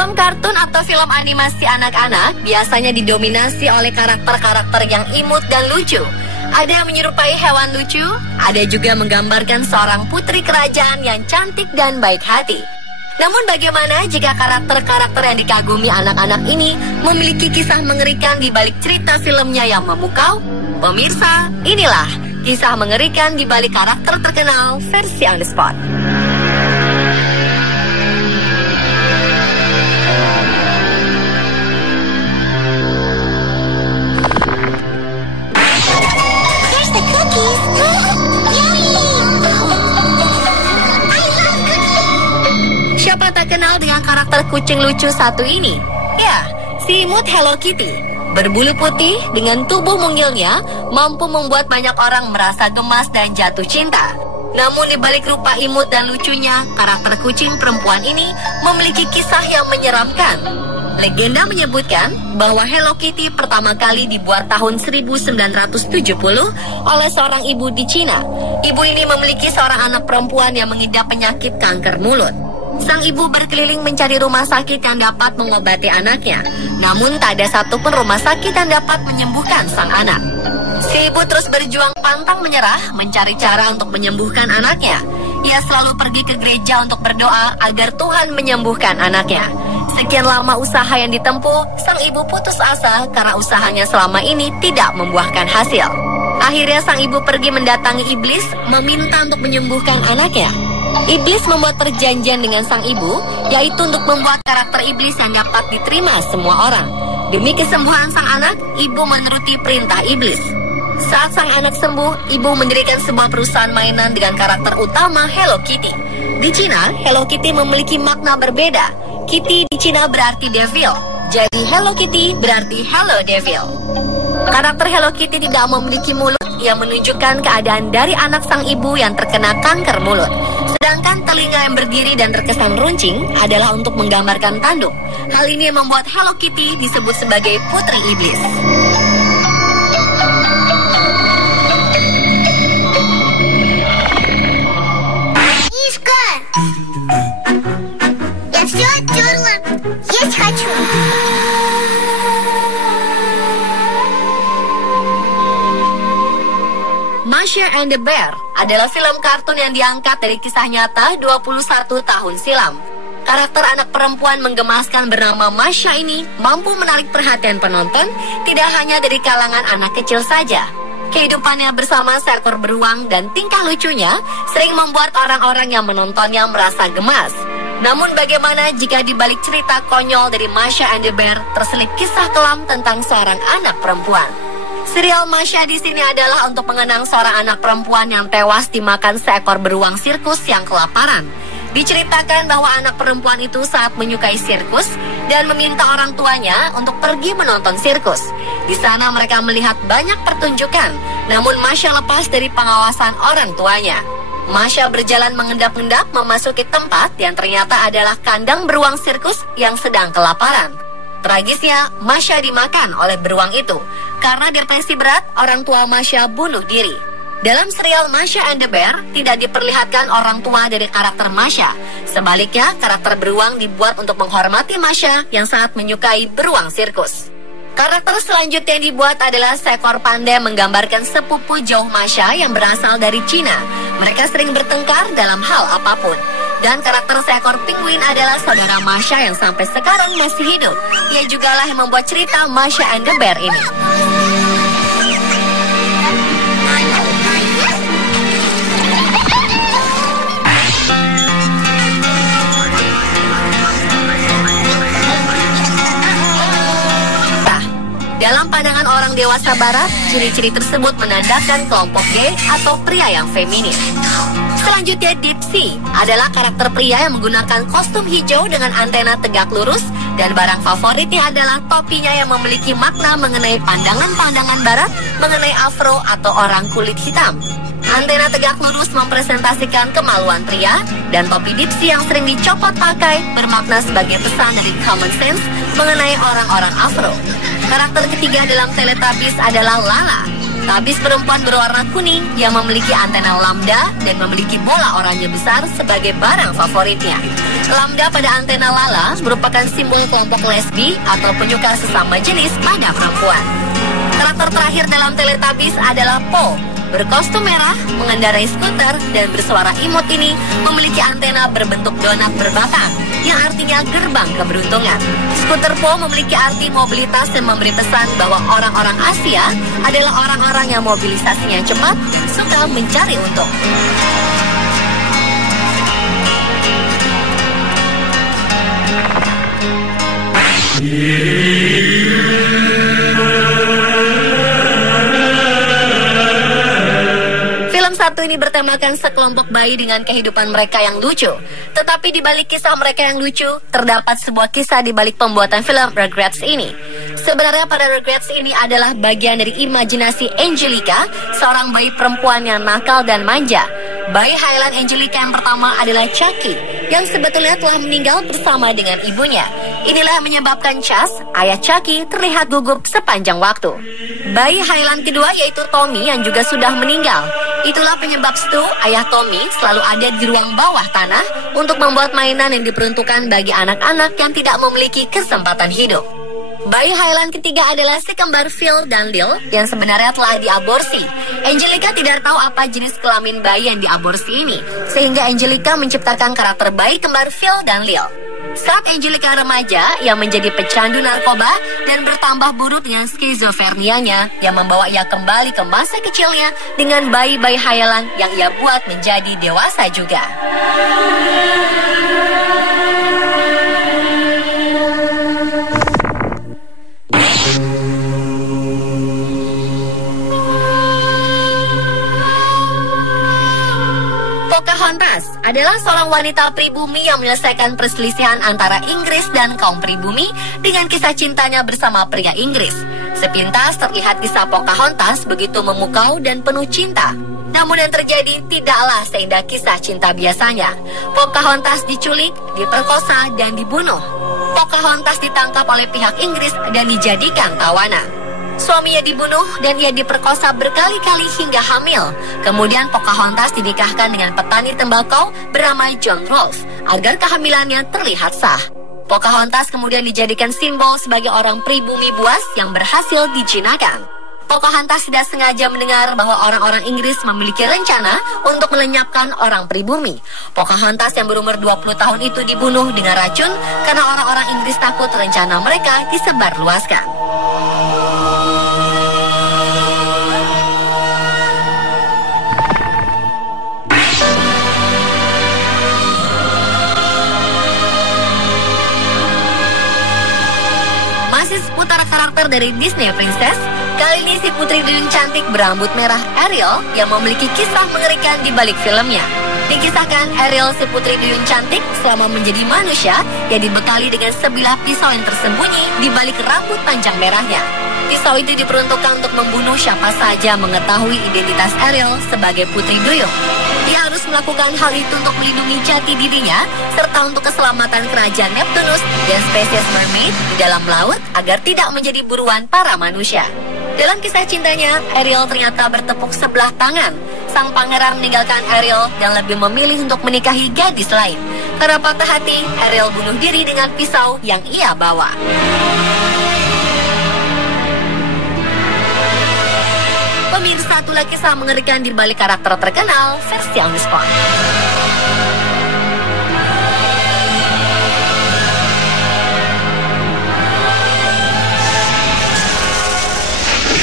Film kartun atau film animasi anak-anak biasanya didominasi oleh karakter-karakter yang imut dan lucu. Ada yang menyerupai hewan lucu, ada juga menggambarkan seorang putri kerajaan yang cantik dan baik hati. Namun bagaimana jika karakter-karakter yang dikagumi anak-anak ini memiliki kisah mengerikan di balik cerita filmnya yang memukau? Pemirsa, inilah kisah mengerikan di balik karakter terkenal versi On The Spot. Siapa tak kenal dengan karakter kucing lucu satu ini? Ya, si imut Hello Kitty. Berbulu putih dengan tubuh mungilnya mampu membuat banyak orang merasa gemas dan jatuh cinta. Namun di balik rupa imut dan lucunya, karakter kucing perempuan ini memiliki kisah yang menyeramkan. Legenda menyebutkan bahwa Hello Kitty pertama kali dibuat tahun 1970 oleh seorang ibu di Cina. Ibu ini memiliki seorang anak perempuan yang mengidap penyakit kanker mulut. Sang ibu berkeliling mencari rumah sakit yang dapat mengobati anaknya. Namun tak ada satupun rumah sakit yang dapat menyembuhkan sang anak. Si ibu terus berjuang pantang menyerah mencari cara untuk menyembuhkan anaknya. Ia selalu pergi ke gereja untuk berdoa agar Tuhan menyembuhkan anaknya. Sekian lama usaha yang ditempuh, sang ibu putus asa karena usahanya selama ini tidak membuahkan hasil. Akhirnya sang ibu pergi mendatangi iblis meminta untuk menyembuhkan anaknya. Iblis membuat perjanjian dengan sang ibu, yaitu untuk membuat karakter iblis yang dapat diterima semua orang. Demi kesembuhan sang anak, ibu menuruti perintah iblis. Saat sang anak sembuh, ibu mendirikan sebuah perusahaan mainan dengan karakter utama Hello Kitty. Di Cina, Hello Kitty memiliki makna berbeda. Kitty di Cina berarti devil, jadi Hello Kitty berarti Hello Devil. Karakter Hello Kitty tidak memiliki mulut yang menunjukkan keadaan dari anak sang ibu yang terkena kanker mulut. Sedangkan telinga yang berdiri dan terkesan runcing adalah untuk menggambarkan tanduk. Hal ini yang membuat Hello Kitty disebut sebagai putri iblis. Мишка! Я все оттерла. Есть хочу. Masha and the Bear adalah film kartun yang diangkat dari kisah nyata 21 tahun silam. Karakter anak perempuan menggemaskan bernama Masha ini mampu menarik perhatian penonton tidak hanya dari kalangan anak kecil saja. Kehidupannya bersama seekor beruang dan tingkah lucunya sering membuat orang-orang yang menontonnya merasa gemas. Namun bagaimana jika di balik cerita konyol dari Masha and the Bear terselip kisah kelam tentang seorang anak perempuan? Serial Masha di sini adalah untuk mengenang seorang anak perempuan yang tewas dimakan seekor beruang sirkus yang kelaparan. Diceritakan bahwa anak perempuan itu saat menyukai sirkus dan meminta orang tuanya untuk pergi menonton sirkus. Di sana mereka melihat banyak pertunjukan, namun Masha lepas dari pengawasan orang tuanya. Masha berjalan mengendap-endap memasuki tempat yang ternyata adalah kandang beruang sirkus yang sedang kelaparan. Tragisnya, Masha dimakan oleh beruang itu. Karena depresi berat, orang tua Masha bunuh diri. Dalam serial Masha and the Bear, tidak diperlihatkan orang tua dari karakter Masha. Sebaliknya, karakter beruang dibuat untuk menghormati Masha yang sangat menyukai beruang sirkus. Karakter selanjutnya yang dibuat adalah seekor panda menggambarkan sepupu jauh Masha yang berasal dari Cina. Mereka sering bertengkar dalam hal apapun. Dan karakter seekor penguin adalah saudara Masha yang sampai sekarang masih hidup. Ia jugalah yang membuat cerita Masha and the Bear ini. Dalam pandangan orang dewasa barat, ciri-ciri tersebut menandakan kelompok gay atau pria yang feminin. Selanjutnya, Dipsy adalah karakter pria yang menggunakan kostum hijau dengan antena tegak lurus, dan barang favoritnya adalah topinya yang memiliki makna mengenai pandangan-pandangan barat mengenai afro atau orang kulit hitam. Antena tegak lurus mempresentasikan kemaluan pria, dan topi Dipsy yang sering dicopot pakai bermakna sebagai pesan dari common sense mengenai orang-orang afro. Karakter ketiga dalam Teletubbies adalah Lala. Tabis perempuan berwarna kuning yang memiliki antena lambda dan memiliki bola oranye besar sebagai barang favoritnya. Lambda pada antena Lala merupakan simbol kelompok lesbi atau penyuka sesama jenis pada perempuan. Karakter terakhir dalam Teletubbies adalah Po. Berkostum merah, mengendarai skuter, dan bersuara imut ini memiliki antena berbentuk donat berbatang, yang artinya gerbang keberuntungan. Skuter Po memiliki arti mobilitas dan memberi pesan bahwa orang-orang Asia adalah orang-orang yang mobilisasinya cepat dan suka mencari untung. Satu ini bertemakan sekelompok bayi dengan kehidupan mereka yang lucu. Tetapi di balik kisah mereka yang lucu, terdapat sebuah kisah di balik pembuatan film Rugrats ini. Sebenarnya pada Rugrats ini adalah bagian dari imajinasi Angelica, seorang bayi perempuan yang nakal dan manja. Bayi Highland Angelica yang pertama adalah Chucky, yang sebetulnya telah meninggal bersama dengan ibunya. Inilah yang menyebabkan Chas, ayah Chucky, terlihat gugup sepanjang waktu. Bayi Highland kedua yaitu Tommy yang juga sudah meninggal. Itulah penyebab Stu, ayah Tommy, selalu ada di ruang bawah tanah untuk membuat mainan yang diperuntukkan bagi anak-anak yang tidak memiliki kesempatan hidup. Bayi Highland ketiga adalah si kembar Phil dan Lil yang sebenarnya telah diaborsi. Angelica tidak tahu apa jenis kelamin bayi yang diaborsi ini, sehingga Angelica menciptakan karakter bayi kembar Phil dan Lil. Saat Angelica remaja, ia menjadi pecandu narkoba dan bertambah buruk dengan skizofrenianya yang membawa ia kembali ke masa kecilnya dengan bayi-bayi Highland yang ia buat menjadi dewasa juga. Pocahontas adalah seorang wanita pribumi yang menyelesaikan perselisihan antara Inggris dan kaum pribumi dengan kisah cintanya bersama pria Inggris. Sepintas terlihat kisah Pocahontas begitu memukau dan penuh cinta. Namun yang terjadi tidaklah seindah kisah cinta biasanya. Pocahontas diculik, diperkosa, dan dibunuh. Pocahontas ditangkap oleh pihak Inggris dan dijadikan tawanan. Suaminya dibunuh dan ia diperkosa berkali-kali hingga hamil. Kemudian Pocahontas dinikahkan dengan petani tembakau bernama John Rolfe agar kehamilannya terlihat sah. Pocahontas kemudian dijadikan simbol sebagai orang pribumi buas yang berhasil dijinakan. Pocahontas tidak sengaja mendengar bahwa orang-orang Inggris memiliki rencana untuk melenyapkan orang pribumi. Pocahontas yang berumur 20 tahun itu dibunuh dengan racun karena orang-orang Inggris takut rencana mereka disebarluaskan. Seputar karakter dari Disney Princess, kali ini si putri duyung cantik berambut merah Ariel yang memiliki kisah mengerikan di balik filmnya. Dikisahkan Ariel si putri duyung cantik selama menjadi manusia yang dibekali dengan sebilah pisau yang tersembunyi di balik rambut panjang merahnya. Pisau itu diperuntukkan untuk membunuh siapa saja mengetahui identitas Ariel sebagai putri duyung. Dia harus melakukan hal itu untuk melindungi jati dirinya serta untuk keselamatan kerajaan Neptunus dan spesies mermaid di dalam laut agar tidak menjadi buruan para manusia. Dalam kisah cintanya, Ariel ternyata bertepuk sebelah tangan. Sang pangeran meninggalkan Ariel dan lebih memilih untuk menikahi gadis lain. Karena patah hati, Ariel bunuh diri dengan pisau yang ia bawa. Pemirsa, itulah kisah mengerikan di balik karakter terkenal versi on the spot.